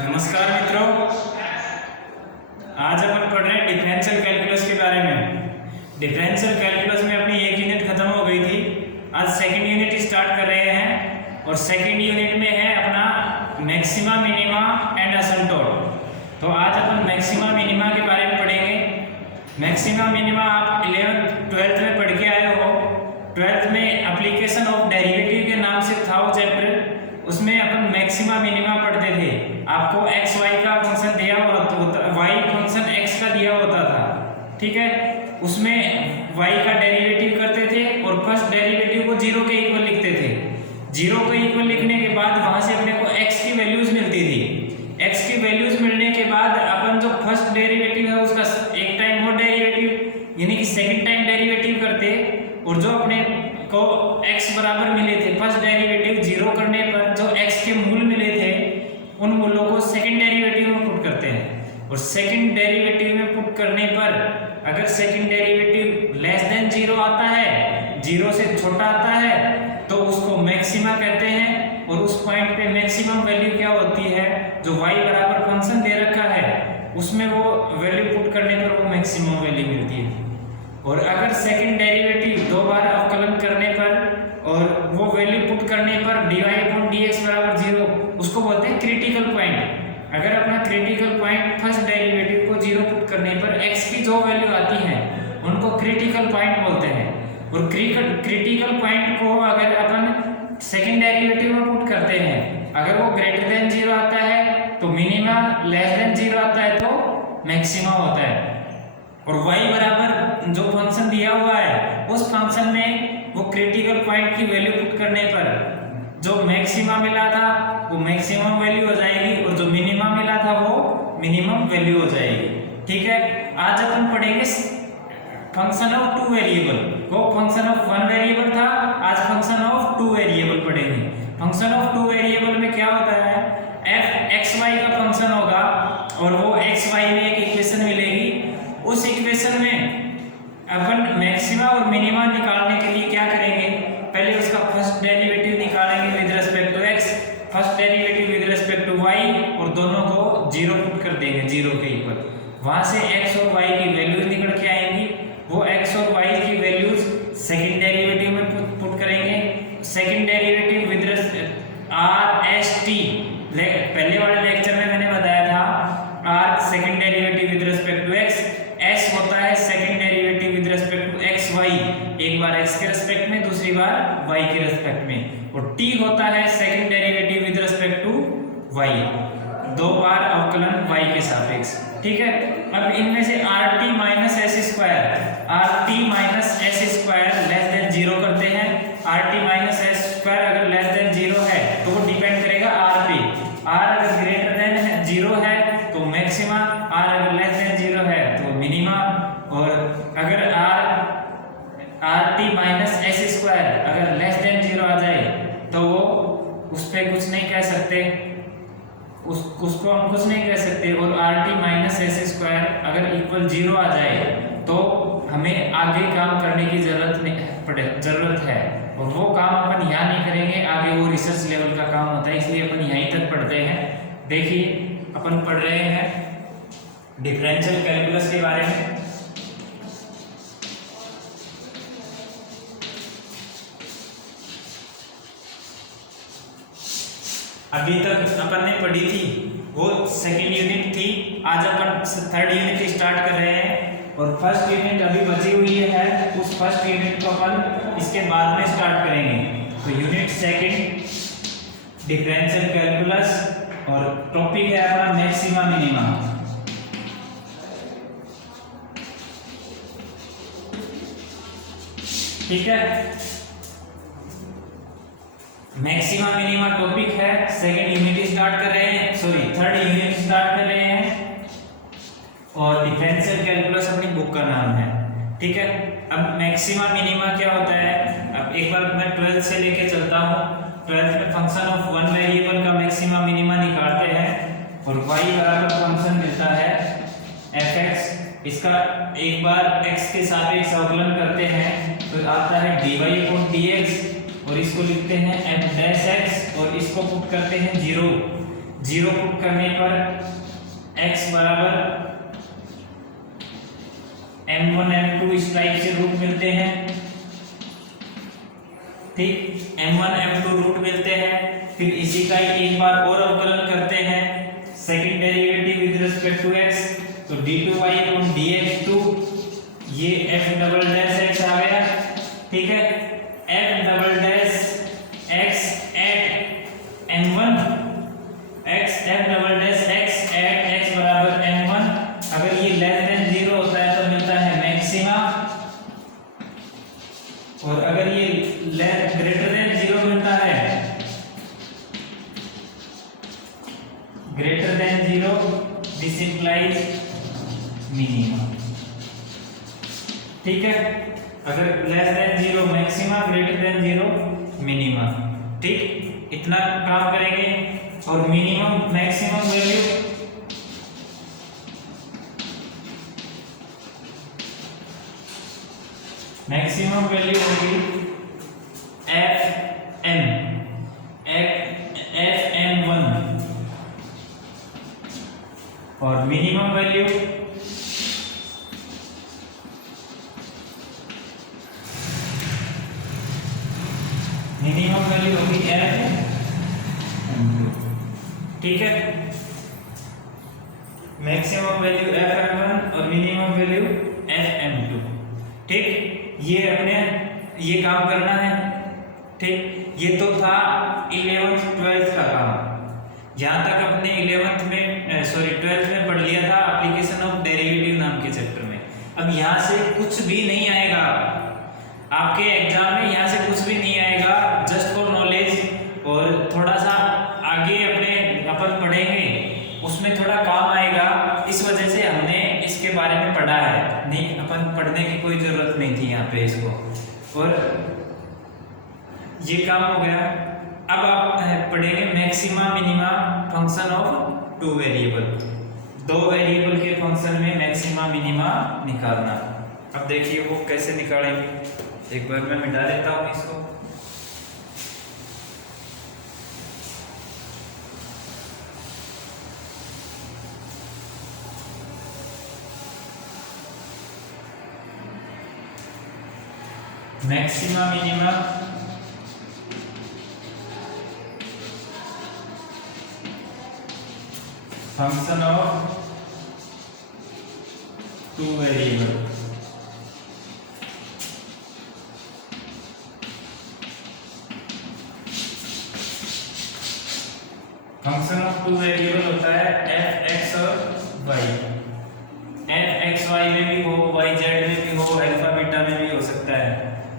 नमस्कार मित्रों, आज अपन पढ़ रहे हैं डिफरेंशियल कैलकुलस के बारे में। डिफरेंशियल कैलकुलस में अपनी एक यूनिट खत्म हो गई थी। आज सेकंड यूनिट स्टार्ट कर रहे हैं और सेकंड यूनिट में है अपना मैक्सिमा, मिनिमा एंड असिम्प्टोट। तो आज अपन मैक्सिमा मिनिमा के बारे में पढ़ेंगे। मैक्सिमा मिनिमा आप 11th 12th में पढ़ के आए हो। 12th में एप्लीकेशन ऑफ डेरिवेटिव के नाम से था वो चैप्टर, उसमें अपन मैक्सिमा मिनिमा पढ़ते थे। आपको एक्स वाई का फंक्शन दिया होता, वाई फंक्शन एक्स का दिया होता था, ठीक है। उसमें वाई का डेरिवेटिव करते थे और फर्स्ट डेरिवेटिव को जीरो के इक्वल लिखते थे। जीरो के इक्वल लिखने के बाद वहां से अपने को एक्स की वैल्यूज मिलती थी। एक्स की वैल्यूज मिलने के बाद अपन जो फर्स्ट डेरिवेटिव है उसका एक टाइम और डेरिवेटिव यानी कि सेकंड टाइम डेरिवेटिव करते, और जो अपने को x बराबर मिले थे फर्स्ट डेरिवेटिव जीरो करने पर जो x के मूल मिले थे उन मूलों को सेकंड डेरिवेटिव में पुट करते हैं। और सेकंड डेरिवेटिव में पुट करने पर अगर second derivative less than zero आता है, जीरो से छोटा आता है, तो उसको मैक्सिमा कहते हैं। और उस पॉइंट पे मैक्सिमम वैल्यू क्या होती है, जो y बराबर फंक्शन दे रखा है उसमें वो वैल्यू पुट करने पर वो मैक्सिमम वैल्यू मिलती है। और अगर सेकंड डेरिवेटिव दो बार अवकलन करने पर और वो वैल्यू पुट करने पर dy अपॉन dx बराबर जीरो, उसको बोलते हैं क्रिटिकल पॉइंट। अगर अपना क्रिटिकल पॉइंट फर्स्ट डेरिवेटिव को जीरो पुट करने पर x की जो वैल्यू आती है उनको क्रिटिकल पॉइंट बोलते हैं। और क्रिटिकल पॉइंट को अगर अपन सेकंड डेरिवेटिव में पुट करते हैं, अगर वो ग्रेटर देन जीरो आता है तो मिनिमा, लेस देन जीरो आता है तो मैक्सिमा होता है। और y बराबर जो फंक्शन दिया हुआ है उस फंक्शन में वो क्रिटिकल पॉइंट की वैल्यू पुट करने पर जो मैक्सिमा मिला था वो मैक्सिमम वैल्यू हो जाएगी और जो मिनिमा मिला था वो मिनिमम वैल्यू हो जाएगी, ठीक है। आज अपन पढ़ेंगे फंक्शन ऑफ टू वेरिएबल। वो फंक्शन ऑफ वन वेरिएबल था, आज फंक्शन ऑफ टू वेरिएबल पढ़ेंगे। फंक्शन ऑफ टू वेरिएबल में क्या होता है, f एक्स वाई का फंक्शन होगा और वो एक्स वाई में एक इक्वेशन मिलेगी। उस इक्वेशन में अपन मैक्सिमा और मिनिमा निकालने के लिए क्या करेंगे, पहले उसका फर्स्ट डेरिवेटिव निकालेंगे with respect to x, first derivative with respect to y, और दोनों को जीरो पुट कर देंगे जीरो के इक्वल। वहां से x और y की वैल्यूज निकल के आएंगी। वो x और y की वैल्यूज सेकंड डेरिवेटिव में पुट करेंगे। Second derivative with r s t, पहले वाले लेक्चर में मैंने बताया था r second derivative with respect to x, s होता है second derivative with respect to x y, एक बार x के रिस्पेक्ट में दूसरी बार y के रिस्पेक्ट में, और t होता है second derivative with respect to y, दो बार अवकलन y के सापेक्ष, ठीक है। अब इनमें से rt minus S square less than zero करते हैं। rt माइनस एस स्क्वायर अगर लेस देन जीरो है तो वो डिपेंड करेगा r पे। r अगर ग्रेटर देन जीरो है तो मैक्सिमा, r अगर लेस देन जीरो है तो मिनिमा। और अगर rt माइनस एस स्क्वायर अगर लेस देन जीरो आ जाए तो वो उस पर कुछ नहीं कह सकते, उसको हम कुछ नहीं कह सकते। और rt माइनस एस स्क्वायर अगर इक्वल जीरो आ जाए तो हमें आगे काम करने की जरूरत है, और वो काम अपन यहाँ नहीं करेंगे, आगे वो रिसर्च लेवल का काम होता है, इसलिए अपन यहीं तक पढ़ते हैं। देखिए अपन पढ़ रहे हैं डिफरेंशियल कैलकुलस के बारे में। अभी तक अपन ने पढ़ी थी वो सेकेंड यूनिट थी, आज अपन थर्ड यूनिट स्टार्ट कर रहे हैं। और फर्स्ट यूनिट अभी बची हुई है, उस फर्स्ट यूनिट को अपन इसके बाद में स्टार्ट करेंगे। तो यूनिट सेकेंड डिफरेंशियल कैलकुलस और टॉपिक है अपना मैक्सिमा मिनिमा। ठीक है, मैक्सिमा मिनिमा टॉपिक है, सेकेंड यूनिट स्टार्ट कर रहे हैं, थर्ड यूनिट स्टार्ट कर रहे हैं। और डिफरेंशियल कैलकुलस अपनी बुक का नाम है, ठीक है। अब मैक्सिमा मिनिमा क्या होता है, अब एक बार मैं 12th से लेके चलता हूँ। 12th में फंक्शन ऑफ वन वेरिएबल का मैक्सिमा मिनिमा निकालते हैं और y बराबर फंक्शन मिलता है fx, इसका एक बार x के सापेक्ष अवकलन करते हैं तो आता है dy अपॉन dx, और इसको लिखते हैं f डैश x और इसको पुट करते हैं जीरो। 0 पुट करने पर x बराबर m1 m2 इस टाइप से रूट मिलते हैं। ठीक, m1 m2 रूट मिलते हैं। फिर इसी का एक बार और अवकलन करते हैं, second derivative with respect to x, तो d2y अपॉन dx2, ये f डबल डैश x आ गया। ठीक है, f double dash x at m1, x f double dash x at x बराबर m1, अगर ये लेस देन 0 होता है तो मिलता है मैक्सिमा, और अगर ये ग्रेटर देन 0 मिलता है, greater than 0, this implies minima. ठीक है, अगर less than 0 maxima, greater than 0 minima. ठीक, इतना काम करेंगे। और मिनिमम मैक्सिमम वैल्यू होगी एफ एम 1, और मिनिमम वैल्यू होगी एफ। ठीक है, मैक्सिमम वैल्यू FM1 और मिनिमम वैल्यू FM2। ठीक, ये अपने ये काम करना है। ठीक, ये तो था 11th 12th का काम। जहां तक अपने 11th में 12th में पढ़ लिया था एप्लीकेशन ऑफ डेरिवेटिव नाम के चैप्टर में। अब यहाँ से कुछ भी नहीं आएगा आपके एग्जाम में, यहाँ से कुछ भी नहीं आएगा, जस्ट फॉर नॉलेज। और थोड़ा सा आगे अपन पढ़ेंगे, उसमें थोड़ा काम आएगा, इस वजह से हमने इसके बारे में पढ़ा है। नहीं, अपन पढ़ने की कोई जरूरत नहीं थी यहाँ पे इसको। और ये काम हो गया। अब आप पढ़ेंगे maxima minima function of two variable. दो वेरिएबल के फंक्शन में मैक्सिमा मिनिमा निकालना। अब देखिए वो कैसे निकालेंगे, एक बार मैं मिटा देता हूँ इसको। Maxima minima function of two variable. Function of two variable होता है f(x) और y। f(x) y में भी हो, y z में भी हो, अल्फा बीटा में भी हो सकता है,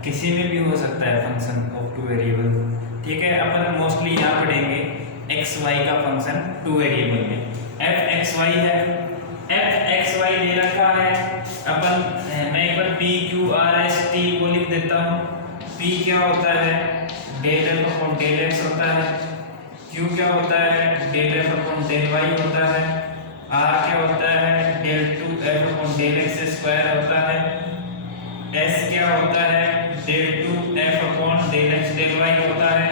किसी में भी हो सकता है फंक्शन ऑफ टू वेरिएबल। ठीक है, अपन मोस्टली यहाँ पढ़ेंगे एक्स वाई का फंक्शन टू वेरिएबल में। एफ एक्स वाई है, एफ एक्स वाई दे रखा है। अपन मैं एक बार p Q R S t को लिख देता हूँ। पी क्या होता है, del f upon del x होता है। क्यू क्या होता है, del f upon del Y होता है। आर क्या होता है, del two F upon del x square होता है। एस क्या होता है, del two F upon del X del Y होता है।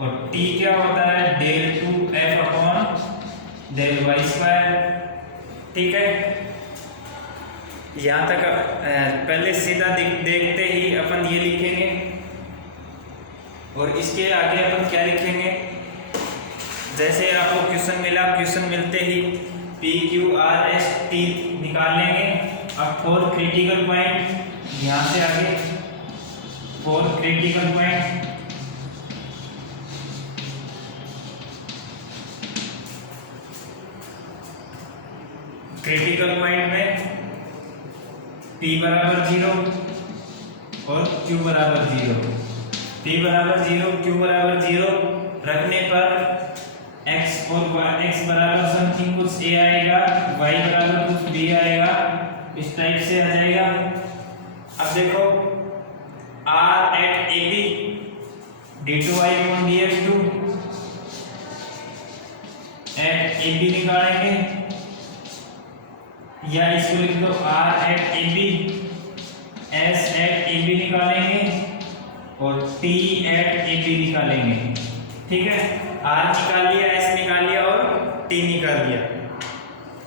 और टी क्या होता है, del two F upon del Y square. ठीक है, यहाँ तक पहले सीधा देखते ही अपन ये लिखेंगे, और इसके आगे अपन क्या लिखेंगे, जैसे आपको क्वेश्चन मिला, क्वेश्चन मिलते ही p Q R S T निकाल लेंगे। अब फोर क्रिटिकल पॉइंट, यहाँ से आगे four critical point. Critical point में p बराबर 0 और q बराबर 0। p बराबर 0, q बराबर 0 रखने पर x और x बराबर समथिंग कुछ a आएगा, y बराबर कुछ b आएगा, इस टाइप से आ जाएगा। अब देखो r at a b d2y upon dx2 at a b निकालेंगे, या इसको लिख दो r at A B, s at A B निकालेंगे और t एट ए बी निकालेंगे। ठीक है, r निकाल लिया, s निकाल लिया और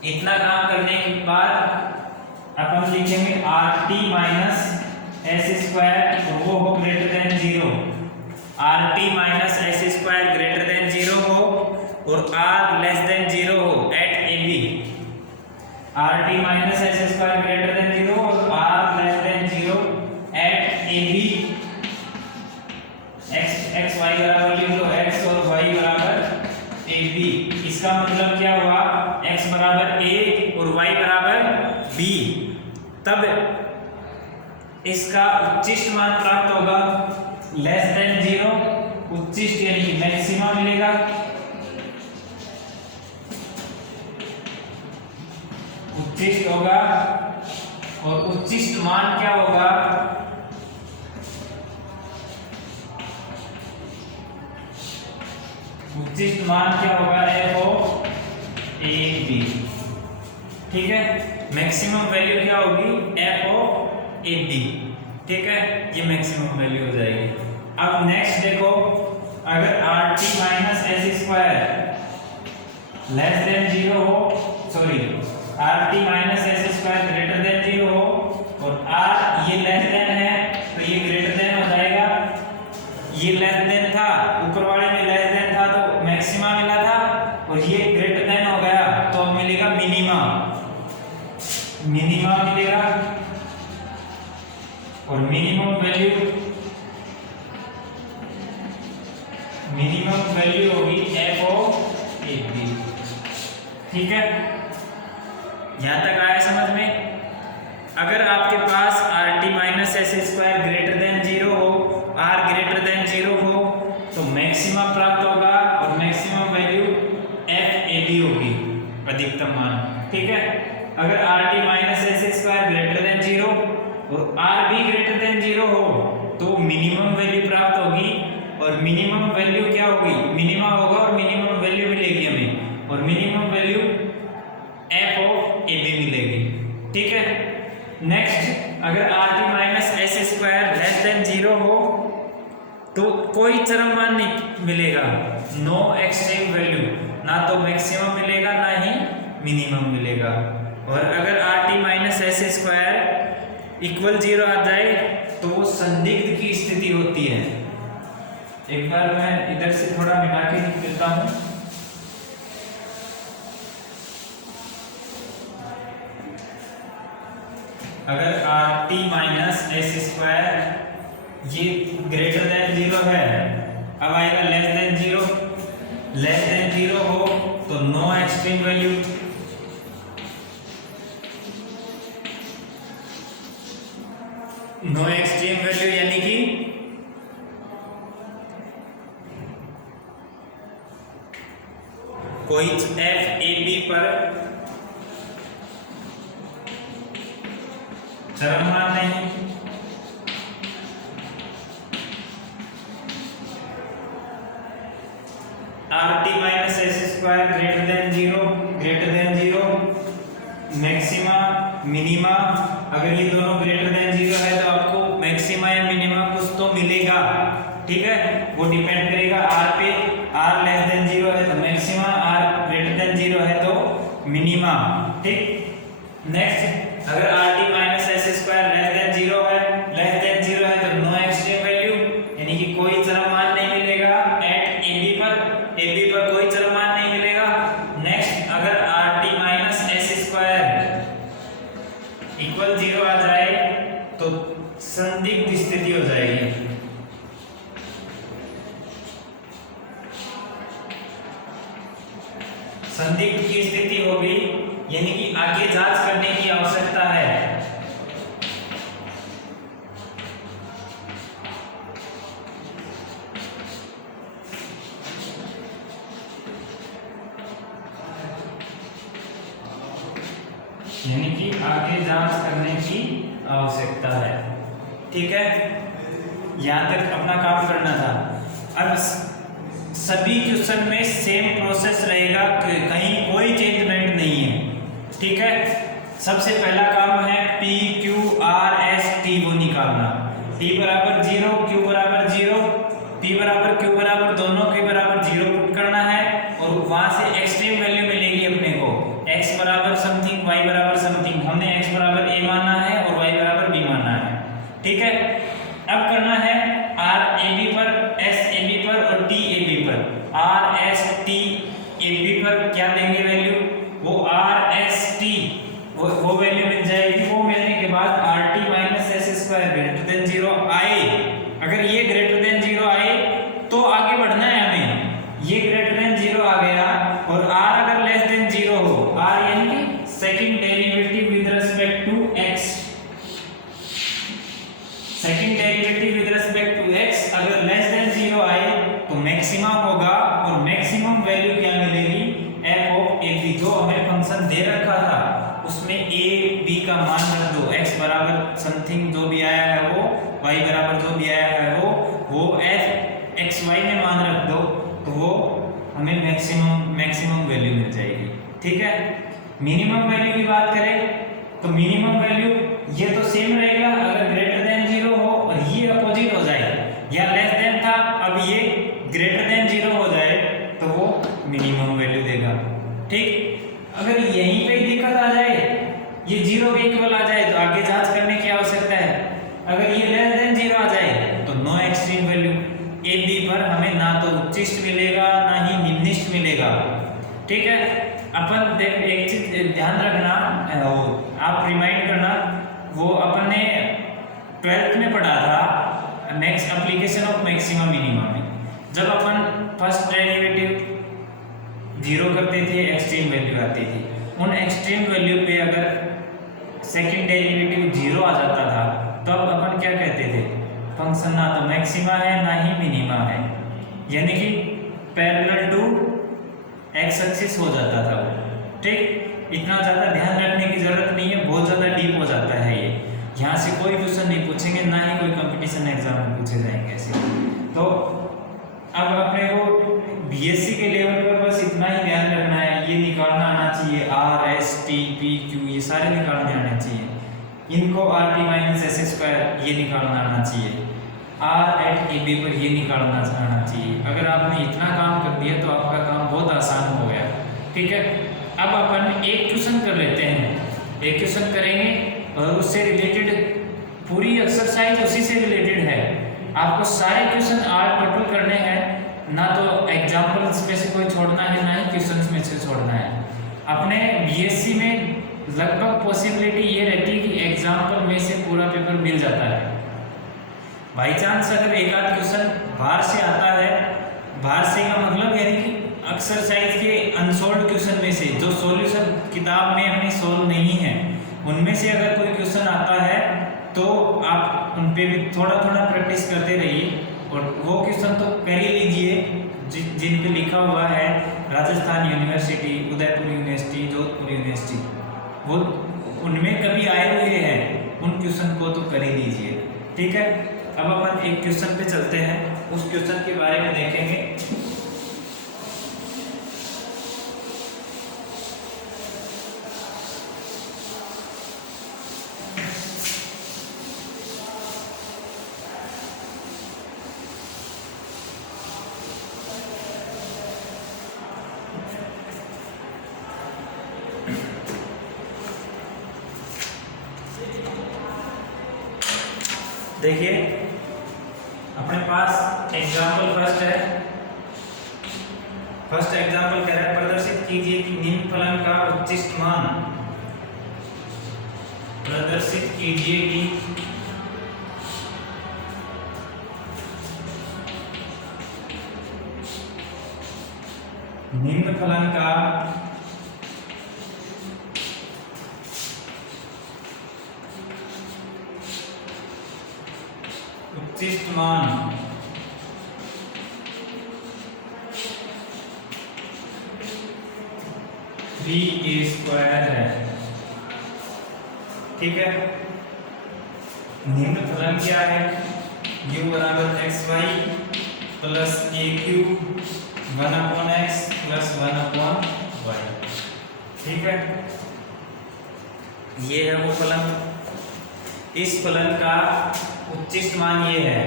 इतना काम करने के बाद अपन लिखेंगे RT माइनस एस स्क्वायर, वो हो greater than 0। RT minus S square greater than 0 हो और R लेस देन 0 हो at AB। RT minus S square greater than 0 और R less than 0 at AB। x y बराबर लिख लो, x और y बराबर AB। इसका मतलब क्या हुआ, x बराबर a और y बराबर b। तब इसका उच्चिष्ट मान प्राप्त होगा लेस देन 0, उच्चिष्ट यानी कि मैक्सिमा मिलेगा। उच्चिष्ट होगा और उच्चिष्ट मान क्या होगा, उच्चिष्ट मान क्या होगा, FOAB। ठीक है, मैक्सिमम वैल्यू क्या होगी, FOAB। ठीक है, ये मैक्सिमम वैल्यू हो जाएगी। अब नेक्स्ट देखो, अगर RT minus S square less than 0 हो, sorry RT minus S square greater than 0 हो और R ये लेस देन है तो ये ग्रेटर देन हो जाएगा। ये लेस देन था, ऊपर वाले में लेस देन था तो मैक्सिमा मिला था और ये ग्रेटर देन हो गया तो अब मिलेगा मिनिमा। मिनिमा मिलेगा और मिनिमम वैल्यू होगी FOAB। ठीक है, यहां तक आया समझ में। अगर आपके पास RT minus S square greater than 0 हो, R ग्रेटर देन 0 हो तो मैक्सिमा प्राप्त होगा और मैक्सिमम वैल्यू FAB होगी, अधिकतम मान। ठीक है, अगर RT minus S square greater than 0 और R भी ग्रेटर देन 0 हो तो मिनिमम वैल्यू प्राप्त होगी और मिनिमम वैल्यू क्या होगी, मिनिमा होगा और मिनिमम वैल्यू मिलेगी हमें और मिनिमम वैल्यू FOAB मिलेगी। ठीक है, नेक्स्ट अगर RT minus S square less than 0 हो तो कोई चरम मान नहीं मिलेगा, नो एक्सट्रीम वैल्यू, ना तो मैक्सिमम मिलेगा ना ही मिनिमम मिलेगा। और अगर RT minus S square equal 0 आ जाए तो वो संदिग्ध की स्थिति होती है। एक बार मैं इधर से थोड़ा मिटा के लिख देता हूं। अगर RT माइनस एस स्क्वायर ये ग्रेटर देन 0 है, अब आएगा लेस देन 0। लेस देन 0 हो तो no extreme value, no extreme value यानी कि कोई FAB पर चरम मान नहीं। RT minus S square greater than 0, maxima minima, अगर ये दोनों ग्रेटर देन 0 है तो आपको मैक्सिमा या मिनिमा कुछ तो मिलेगा। ठीक है, वो डिपेंड करेगा R पे। R लेस देन 0 है तो मैक्सिमा, R ग्रेटर देन 0 है तो मिनिमा। ठीक, नेक्स्ट अगर RT minus S square less than 0 है तो नो एक्सट्रीम वैल्यू यानी कि कोई चरम मान नहीं मिलेगा एट AB पर कोई चरम मान नहीं मिलेगा। नेक्स्ट अगर RT minus S square equal 0 आ जाए तो संदिग्ध स्थिति हो जाएगी। संदिग्ध की स्थिति होगी यानी कि आगे जांच करने की आवश्यकता है। यानी कि आगे जांच करने की आवश्यकता है। ठीक है, यहां तक अपना काम करना था। अब सभी क्वेश्चन में सेम प्रोसेस रहेगा, कहीं कोई चेंजमेंट नहीं है। ठीक है, सबसे पहला काम है PQRST वो निकालना। T बराबर 0, Q बराबर 0, P बराबर Q बराबर दोनों के बराबर 0 पुट करना है और वहां से एक्सट्रीम वैल्यू मिलेगी अपने को। X बराबर देन जीरो आए, अगर ये ग्रेटर देन जीरो आए तो आगे बढ़ना है हमें। ये ग्रेटर देन जीरो आ गया और r अगर लेस देन जीरो हो, r यानी कि second derivative with respect to x, second derivative with respect to x अगर लेस देन जीरो आए तो मैक्सिमम होगा, और मैक्सिमम वैल्यू क्या मिलेगी, f ऑफ a b। जो हमें फंक्शन दे रखा था उसमें a b का मान रख दो, x बराबर समथिंग जो भी आया है वो, y बराबर जो भी आया है वो f x y में मान रख दो, तो वो हमें मैक्सिमम वैल्यू मिल जाएगी। ठीक है। मिनिमम वैल्यू की बात करें तो मिनिमम वैल्यू ये तो सेम रहेगा अगर ग्रेटर देन जीरो हो और ये अपोजिट हो जाए, या लेस देन था अब ये ग्रेटर देन जीरो हो जाए तो वो मिनिमम वैल्यू देगा। ठीक। अगर यहीं पे दिक्कत आ जाए, ये जीरो के इक्वल आ जाए तो आगे जांच करने की आवश्यकता है। अगर ये लेस देन जीरो आ जाए तो no extreme value, A B पर हमें ना तो उच्चिष्ट मिलेगा ना ही निम्निष्ट मिलेगा। ठीक है। अपन देख एक चीज ध्यान रखना, आप रिमाइंड करना, वो अपन ने 12th में पढ़ा था next application of maximum minimum में, जब अपन फर्स्ट डेरिवेटिव जीरो करते थे एक्सट्रीम वैल्यू आती थी, उन एक्सट्रीम वैल्यू पे अगर सेकंड डेरिवेटिव जीरो आ जाता था तब अपन क्या कहते थे, फंक्शन ना तो मैक्सिमा है ना ही मिनिमा है, यानी कि पैरेलल टू एक्स एक्सिस हो जाता था वो। ठीक। इतना ज़्यादा ध्यान रखने की जरूरत नहीं है, बहुत ज़्यादा डीप हो जाता है ये, यहाँ से कोई क्वेश्चन नहीं पूछेंगे, ना ही कोई कंपटीशन एग्जाम में पूछे जाएंगे ऐसे। तो अब अपने को बीएससी के लेवल पर बस इतना ही ध्यान रखना है, ये निकालना आना चाहिए, R S T P Q ये सारे निकालने आने चाहिए, इनको R T minus S square ये निकालना आना चाहिए, आर एट ए बी पर ये निकालना आना चाहिए। अगर आपने इतना काम कर दिया तो आपका काम बहुत आसान हो गया। ठीक है। अब अपन एक क्वेश्चन कर लेते हैं, एक क्वेश्चन करेंगे और उससे रिलेटेड पूरी एक्सरसाइज उसी से रिलेटेड है। आपको सारे क्वेश्चन आर टोटल करने हैं, ना तो एग्जाम्पल्स में से कोई छोड़ना है ना ही क्वेश्चंस में से छोड़ना है। अपने बीएससी में लगभग पॉसिबिलिटी ये रहती है कि एग्जाम्पल में से पूरा पेपर मिल जाता है। बाई चांस अगर एक आध क्वेश्चन बाहर से आता है, बाहर से का मतलब यानी कि एक्सरसाइज के अनसॉल्व क्वेश्चन में से जो सॉल्यूशन किताब में अपनी सॉल्व नहीं है, उनमें से अगर कोई क्वेश्चन आता है तो आप उन पे भी थोड़ा थोड़ा प्रैक्टिस करते रहिए, और वो क्वेश्चन तो कर ही लीजिए जिन पे लिखा हुआ है Rajasthan university, Udaipur university, Jodhpur university, वो उनमें कभी आए हुए हैं, उन क्वेश्चन को तो कर ही लीजिए। ठीक है। अब अपन एक क्वेश्चन पे चलते हैं, उस क्वेश्चन के बारे में देखेंगे। देखिए अपने पास एग्जाम्पल फर्स्ट है। फर्स्ट एग्जाम्पल कह रहा है प्रदर्शित कीजिए कि निम्न फलन का उच्चिष्ट मान, प्रदर्शित कीजिए कि निम्न फलन का उच्चिष्ट मान थ्री ए स्क्वायर है। ठीक है। निम्न फलन क्या है, u बराबर एक्स वाई प्लस ए क्यूब 1/x प्लस 1/y। ठीक है। ये है वो फलन। इस फलन का उच्चिष्ट मान ये है,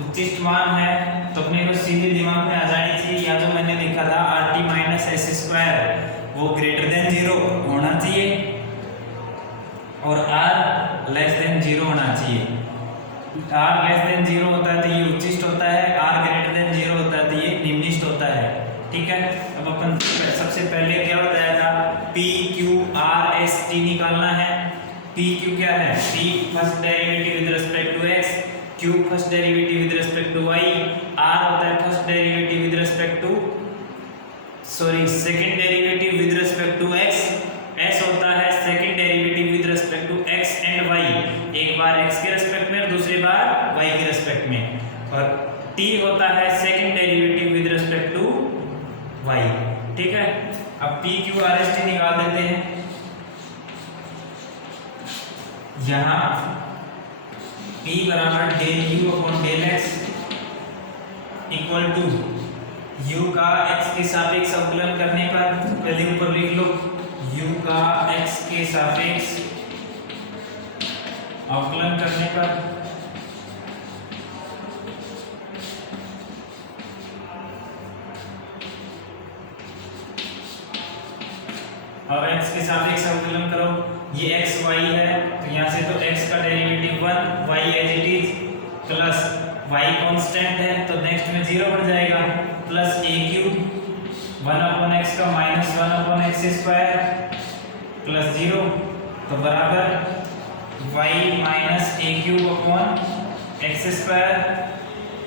उच्चिष्ट मान है तो अपने को सीधे दिमाग में आ जानी चाहिए, या जो मैंने लिखा था R T minus S square वो ग्रेटर देन जीरो होना चाहिए और आर लेस देन जीरो होना चाहिए। आर लेस देन जीरो होता है तो ये उच्चिष्ट होता है, आर ग्रेटर देन जीरो होता है तो ये निम्निष्ट होता है। ठीक है। अब अपन सबसे पहले क्या बताया था, P Q R S T निकालना है। पी क्यू क्या है, P first derivative with respect to X, Q first derivative with respect to Y, R होता है first derivative with respect to second derivative with respect to X, S होता है second derivative with respect to X and Y, एक बार x के respect में और दूसरी बार वाई के रिस्पेक्ट में, और टी होता है second derivative with respect to Y. ठीक है, अब P Q R S T निकाल देते हैं। यहाँ P बराबर del U upon del X equal to u का x के सापेक्ष अवकलन करने पर, पहले ऊपर लिख लो, u का x के सापेक्ष अवकलन करने पर और x के सापेक्ष अवकलन करो, ये x y है तो यहाँ से तो x का derivative 1, y as it is, plus y constant है तो नेक्स्ट में 0 बढ़ जाएगा, plus a cube 1 upon x का minus 1 upon x square plus 0, तो बराबर y minus a cube upon x square,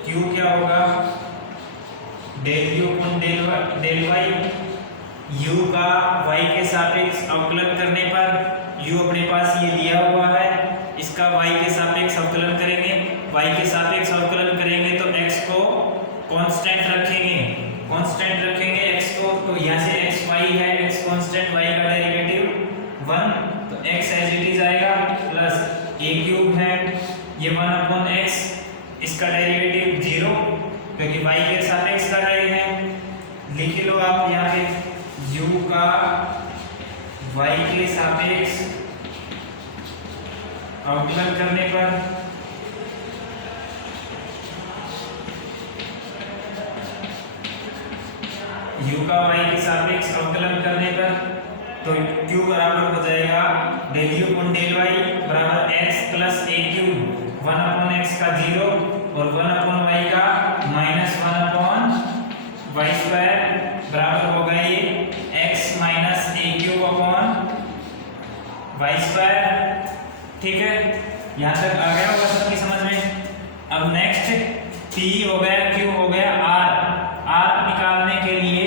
q क्या होगा del u upon del y, u का y के सापेक्ष अवकलन करने पर, u अपने पास ये लिया हुआ है, इसका y के सापेक्ष अवकलन करेंगे, y के सापेक्ष अवकलन करेंगे तो x को कांस्टेंट रखेंगे x को, तो यहाँ से x y है, x कांस्टेंट, y का डेरिवेटिव 1, तो x एज इट इज आएगा, प्लस a क्यूब है, ये 1 अपॉन x, इसका डेरिवेटिव 0 क्योंकि y के सापेक्ष कर रहे हैं, लिख लो आप यहाँ पे u का y के सापेक्ष अवकलन करने पर u का y के सापेक्ष अवकलन करने पर तो q बराबर हो जाएगा del u upon del y बराबर x plus a cube 1 upon x का 0 और 1 अपॉन y का माइनस 1 अपॉन y स्क्वायर बराबर होगा ये x minus a cube upon y square. ठीक है, यहाँ तक आ गया होगा सबकी समझ में। अब नेक्स्ट p हो गया, q हो गया, r निकालने के लिए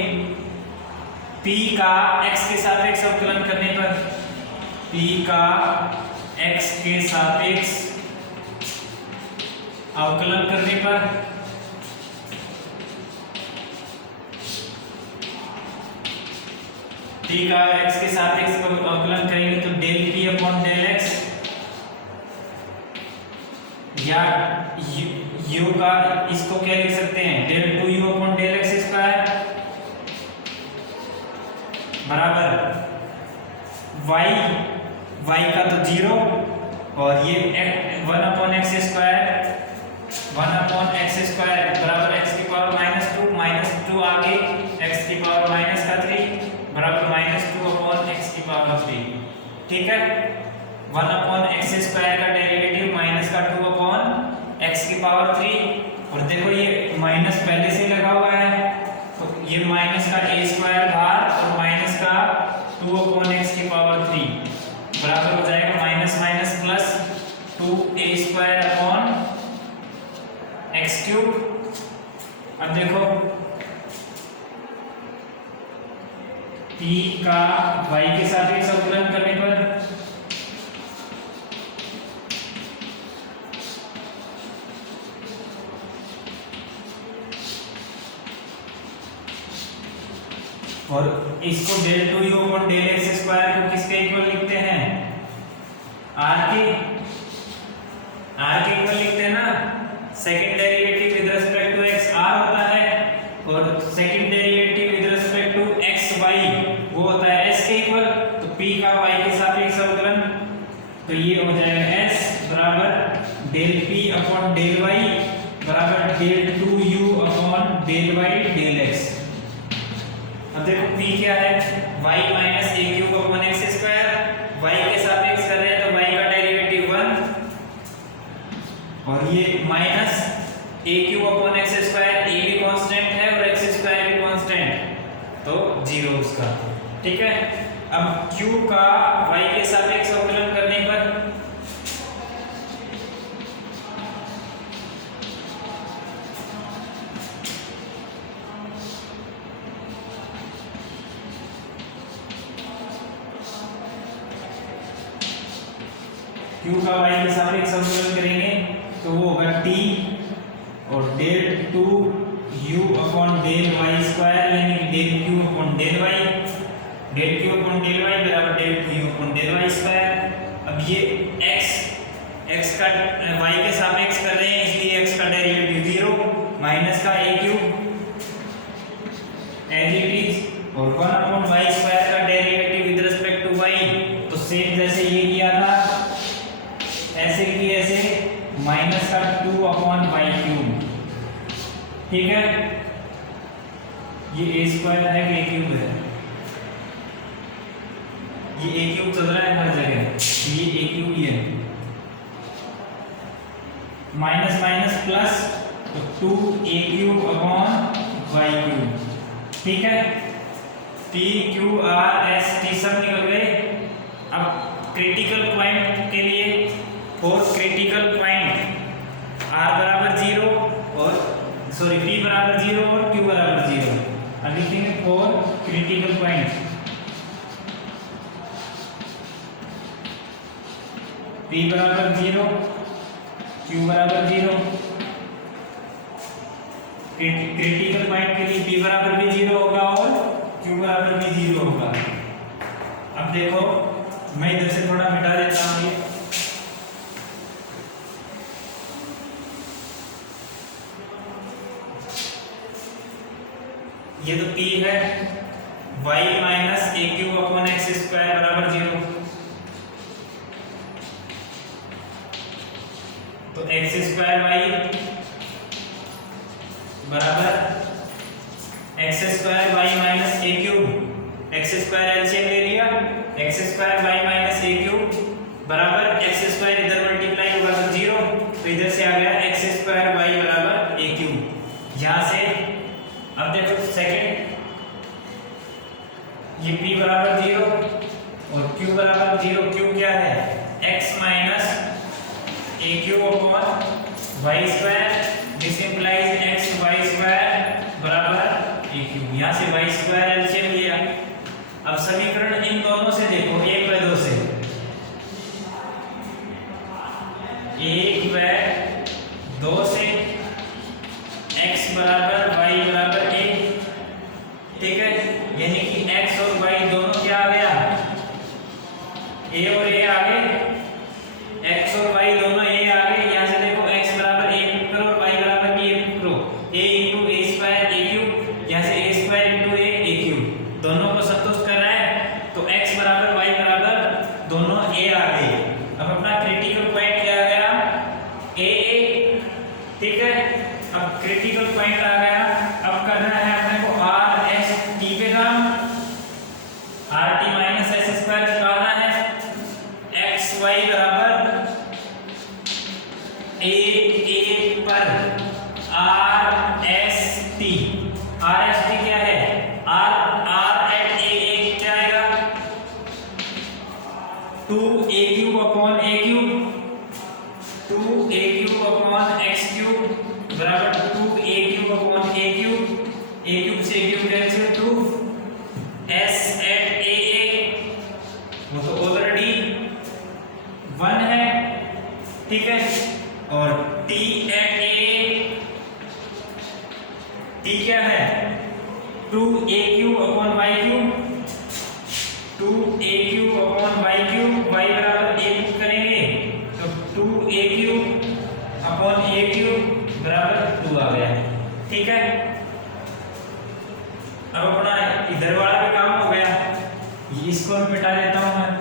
p का x के सापेक्ष अवकलन करने पर, p का x के सापेक्ष अवकलन करने पर p का x के सापेक्ष अवकलन करेंगे तो del p upon del x, या u का इसको क्या लिख सकते हैं del 2u upon del x square बराबर y का तो 0 और ये 1 अपॉन x स्क्वायर बराबर x की पावर -2 आगे x की पावर -3 बराबर -2 अपॉन x की पावर 3। ठीक है, 1 अपॉन x स्क्वायर का डेरिवेटिव माइनस का 2 अपॉन x की पावर 3, और देखो ये माइनस पहले से लगा हुआ है तो ये माइनस का a स्क्वायर बाहर और माइनस का 2 अपॉन x की पावर 3 बराबर हो जाएगा minus minus plus 2a square upon x cube. अब देखो p का y के सापेक्ष अवकलन करने पर और इसको del 2u upon del x square को किसके इक्वल लिखते हैं, r के इक्वल लिखते हैं ना। Second derivative with respect to x r होता है और second derivative with respect to x y वो होता है s के इक्वल, तो p का y के सापेक्ष अवकलन तो ये हो जाएगा s बराबर del p upon del y बराबर del 2u upon del y del x। अब देखो p क्या है, y minus a cube upon x square, y के सापेक्ष कर रहे हैं तो y का डेरिवेटिव 1 और ये minus a cube upon x square, a भी कांस्टेंट है और x स्क्वायर भी कांस्टेंट तो 0 उसका। ठीक है, अब q का y के सापेक्ष अवकलन करने पर q का y के सापेक्ष अवकलन करेंगे तो वो होगा t और del two u upon del y square यानी कि del q upon del y, del q upon del y बराबर del two u upon del y square. अब ये x का y के सापेक्ष कर रहे हैं इसलिए x का डेरिवेटिव 0 माइनस का a cube as it is और 1 अपॉन y स्क्वायर का derivative with respect to y, तो सेम जैसे ये किया था ऐसे की ऐसे माइनस का 2 अपॉन y क्यूब, ठीक है। ये a स्क्वायर है कि a क्यूब है, ये a क्यूब चल रहा है हर जगह, ये a क्यूब ही है, माइनस माइनस प्लस तो 2a cube upon y cube, ठीक है। p q r s t सब निकल गए। अब क्रिटिकल पॉइंट के लिए फॉर क्रिटिकल पॉइंट r बराबर 0 और सॉरी p बराबर 0 और q बराबर 0, अब लिखेंगे फॉर क्रिटिकल पॉइंट p बराबर 0 q बराबर 0, क्रिटिकल पॉइंट के लिए p बराबर भी 0 होगा और q बराबर भी 0 होगा। अब देखो मैं इधर से थोड़ा मिटा देता हूँ ये तो p है y minus a cube upon x square बराबर 0, तो एक्स स्क्वायर y बराबर x square y minus a cube, x square LCM ले लिया, x square y minus a cube बराबर एक्स स्क्वायर इधर मल्टीप्लाई होगा तो 0, तो इधर से आ गया एक्स स्क्वायर y बराबर a क्यूब। यहाँ से अब देखो सेकंड ये p बराबर 0 और q बराबर 0, q क्या है x minus a cube upon y square, this implies x y square बराबर a क्यूब। यहाँ से y स्क्वायर एलसीएम लिया। अब समीकरण इन दोनों से देखो 1 व 2 से, 1 व 2 से x बराबर y बराबर a, ठीक है, यानी कि x और y दोनों क्या आ गया a और a आ गए, x और y दोनों a आ गए। यहाँ से देखो x बराबर a पुट करो और y बराबर b पुट करो, a into a square a cube, यहाँ से a square into a cube दोनों को संतुष्ट कर रहा है, तो x बराबर y बराबर दोनों a आ गए। अब अपना क्रिटिकल पॉइंट क्या आ गया a, ठीक है। अब क्रिटिकल पॉइंट आ गया, अब करना है अपने को r s t पे काम, r t minus s square निकालना है, x y बराबर a पर r s t, r s t क्या है r एट a क्या आएगा 2a cube upon a cube, 2a cube upon x cube बराबर 2a cube upon a cube, a cube से a cube cancel 2 s at a वो तो already 1 है, ठीक है, और t एट a t क्या है 2a cube upon y cube, 2a cube upon y cube, y बराबर a पुट करेंगे तो 2a cube upon a cube बराबर 2 आ गया, ठीक है। अब अपना इधर वाला भी काम हो गया, इसको भी मिटा देता हूं मैं।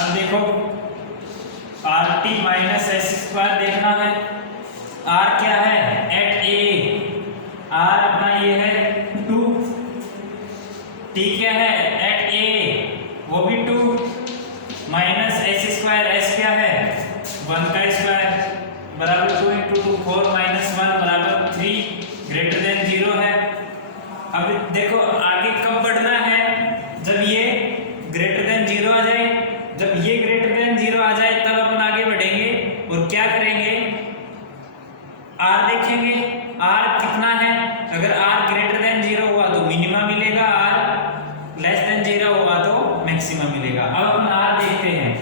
अब देखो R T minus S square देखना है, आर क्या है एट ए, आर अपना ये है 2, टी क्या है एट ए वो भी 2, माइनस एस टू 4 माइनस 1 बराबर 3 ग्रेटर देन 0 है। अब देखो आगे कब बढ़ना है, जब ये ग्रेटर देन 0 आ जाए, जब ये ग्रेटर देन 0 आ जाए तब अपन आगे बढ़ेंगे और क्या करेंगे, r देखेंगे r कितना है। अगर r ग्रेटर देन 0 हुआ तो मिनिमा मिलेगा, r लेस देन 0 हुआ तो मैक्सिमा मिलेगा। अब अपन r देखते हैं,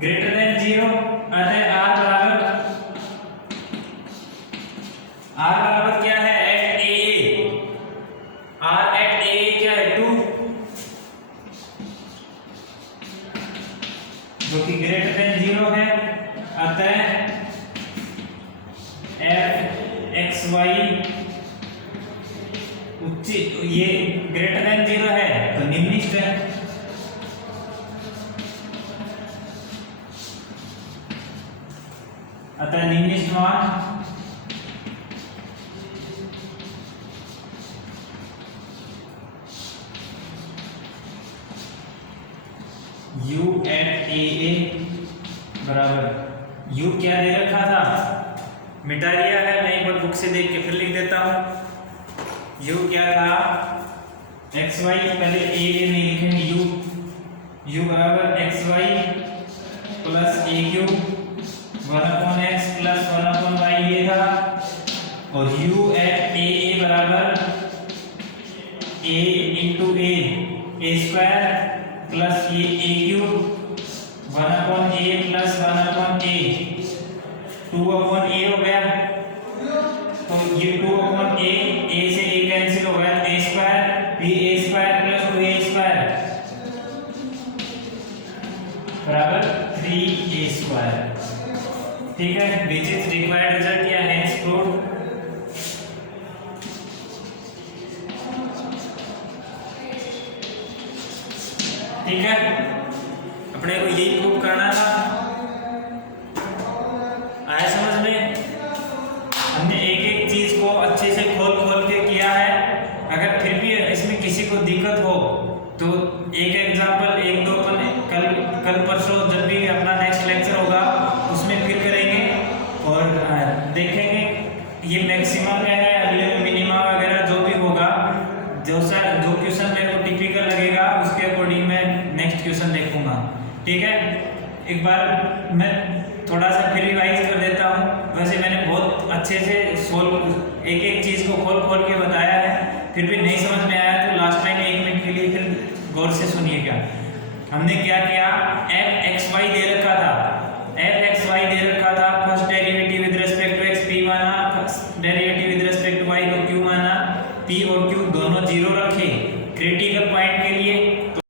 ग्रेटर देन 0 अतः r बराबर क्या है, at a, r at a क्या है 2, जो कि ग्रेटर देन 0 है। अतः f x y उच्च, ये ग्रेटर देन 0 है तो निम्नलिखित है। अतः निम्नलिखित मान u एट a बराबर, u क्या दे रखा था, मिटा दिया है, मैं एक बार बुक से देख के फिर लिख देता हूँ। u क्या था, एक्स वाई, पहले a नहीं लिखेंगे, u बराबर एक्स वाई प्लस ए क्यूब 1/x प्लस 1/y ये था, और u एट a बराबर a into A square plus ये a cube 1/a plus 1/a 2/a हो गया, तो ये 2/a, a से a कैंसिल हो गया, a स्क्वायर, भी a square plus 2a square बराबर 3a स्क्वायर। ठीक है, विच इज रिक्वायर्ड रिजल्ट या हेंस प्रूव्ड। ठीक है, अपने को यही प्रूव करना था। आया समझ में, हमने एक एक चीज को अच्छे से खोल के किया है। अगर फिर भी इसमें किसी को दिक्कत हो तो एक एग्जांपल, एक दो कल परसों जब भी अपना नेक्स्ट लेक्चर होगा उसमें फिर करेंगे और देखेंगे ये मैक्सिमम क्या है, अगले में मिनिमा वगैरह जो भी होगा, जो क्वेश्चन मेरे को टिपिकल लगेगा उसके अकॉर्डिंग मैं नेक्स्ट क्वेश्चन देखूंगा। ठीक है, एक बार मैं थोड़ा सा फिर रिवाइज कर देता हूँ। वैसे मैंने बहुत अच्छे से सोल्व एक एक चीज़ को खोल के बताया है, फिर भी नहीं समझ में आया तो लास्ट टाइम 1 मिनट के लिए फिर गौर से सुनिएगा। हमने क्या किया, f x y दे रखा था, f x y दे रखा